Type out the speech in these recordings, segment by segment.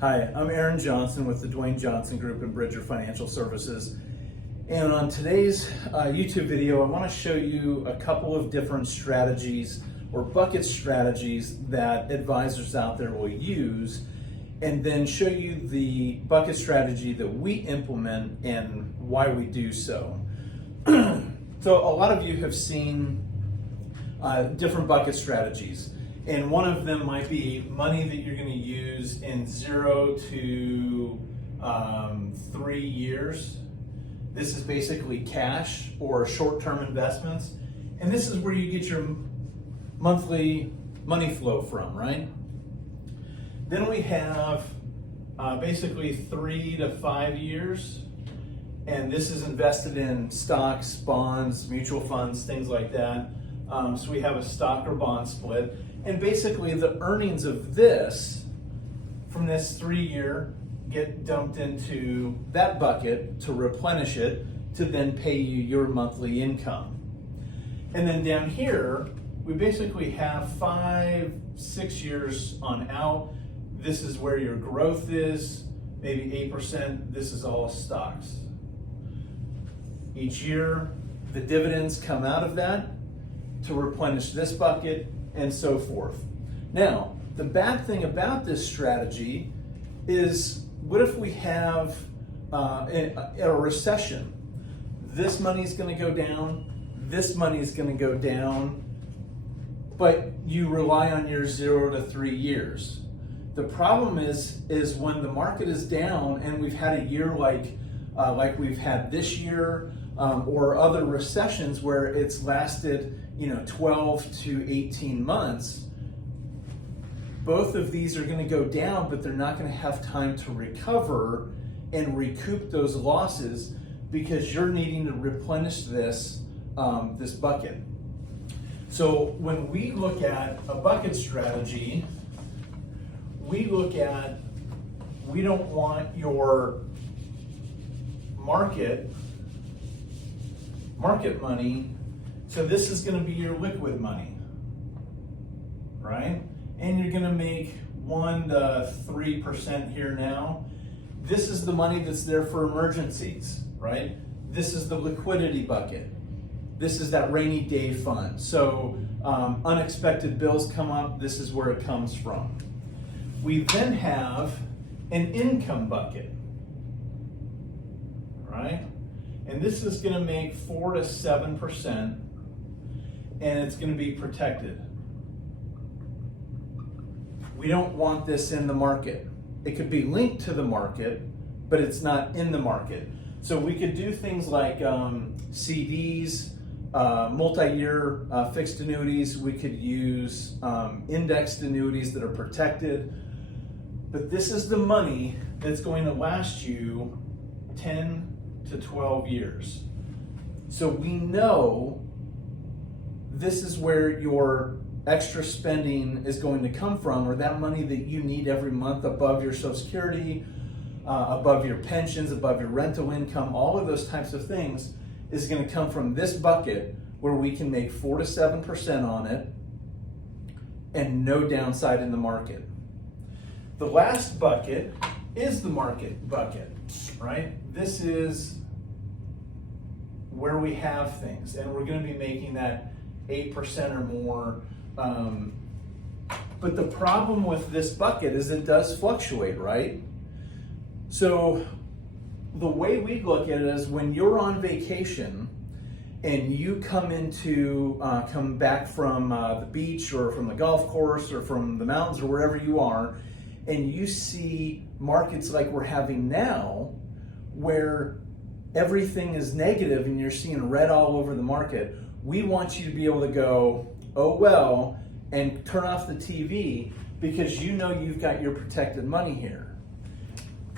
Hi, I'm Aaron Johnson with the Dwayne Johnson Group and Bridger Financial Services. And on today's YouTube video, I want to show you a couple of different strategies or bucket strategies that advisors out there will use, and then show you the bucket strategy that we implement and why we do so. So a lot of you have seen different bucket strategies. And one of them might be money that you're going to use in 0 to 3 years. This is basically cash or short-term investments. And this is where you get your monthly money flow from, right? Then we have basically 3 to 5 years. And this is invested in stocks, bonds, mutual funds, things like that. So we have a stock or bond split. And basically the earnings of this, from this 3-year, get dumped into that bucket to replenish it, to then pay you your monthly income. And then down here, we basically have 5-6 years on out. This is where your growth is, maybe 8%. This is all stocks. Each year, the dividends come out of that to replenish this bucket, and so forth. Now, the bad thing about this strategy is, what if we have a recession? This money is going to go down, this money is going to go down, but you rely on your 0 to 3 years. The problem is when the market is down and we've had a year like we've had this year, or other recessions where it's lasted 12 to 18 months, both of these are going to go down, but they're not going to have time to recover and recoup those losses, because you're needing to replenish this bucket. So when we look at a bucket strategy, we don't want your market money. So this is going to be your liquid money, right? And you're going to make 1 to 3% here now. This is the money that's there for emergencies, right? This is the liquidity bucket. This is that rainy day fund. So unexpected bills come up, this is where it comes from. We then have an income bucket, right? And this is going to make 4 to 7%. And it's going to be protected. We don't want this in the market. It could be linked to the market, but it's not in the market. So we could do things like CDs, multi-year fixed annuities. We could use indexed annuities that are protected. But this is the money that's going to last you 10 to 12 years. So we know this is where your extra spending is going to come from, or that money that you need every month above your Social Security, above your pensions, above your rental income, all of those types of things is going to come from this bucket, where we can make 4 to 7% on it and no downside in the market. The last bucket is the market bucket, right? This is where we have things, and we're going to be making that 8% or more. But the problem with this bucket is it does fluctuate, right? So the way we look at it is, when you're on vacation and you come back from the beach or from the golf course or from the mountains or wherever you are, and you see markets like we're having now, where everything is negative and you're seeing red all over the market, we want you to be able to go, oh well, and turn off the TV, because you know you've got your protected money here.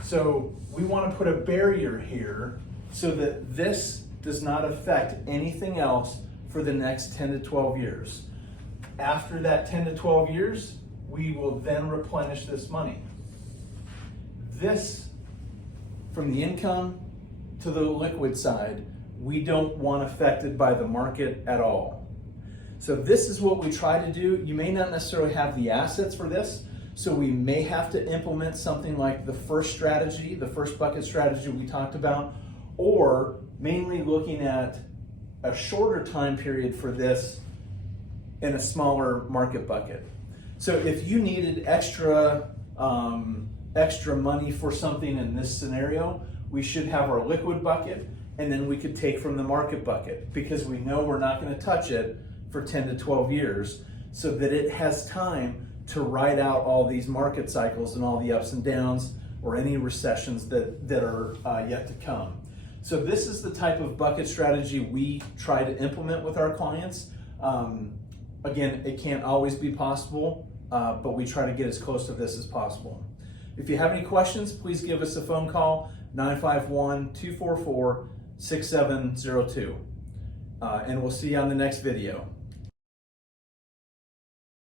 So we want to put a barrier here so that this does not affect anything else for the next 10 to 12 years. After that 10 to 12 years, we will then replenish this money. This, from the income to the liquid side, we don't want affected by the market at all. So this is what we try to do. You may not necessarily have the assets for this, So we may have to implement something like the first strategy, the first bucket strategy we talked about, or mainly looking at a shorter time period for this in a smaller market bucket. So if you needed extra money for something in this scenario, we should have our liquid bucket, and then we could take from the market bucket, because we know we're not going to touch it for 10 to 12 years, so that it has time to ride out all these market cycles and all the ups and downs or any recessions that are yet to come. So this is the type of bucket strategy we try to implement with our clients. Again, it can't always be possible, but we try to get as close to this as possible. If you have any questions, please give us a phone call, 951-244-6702. And we'll see you on the next video.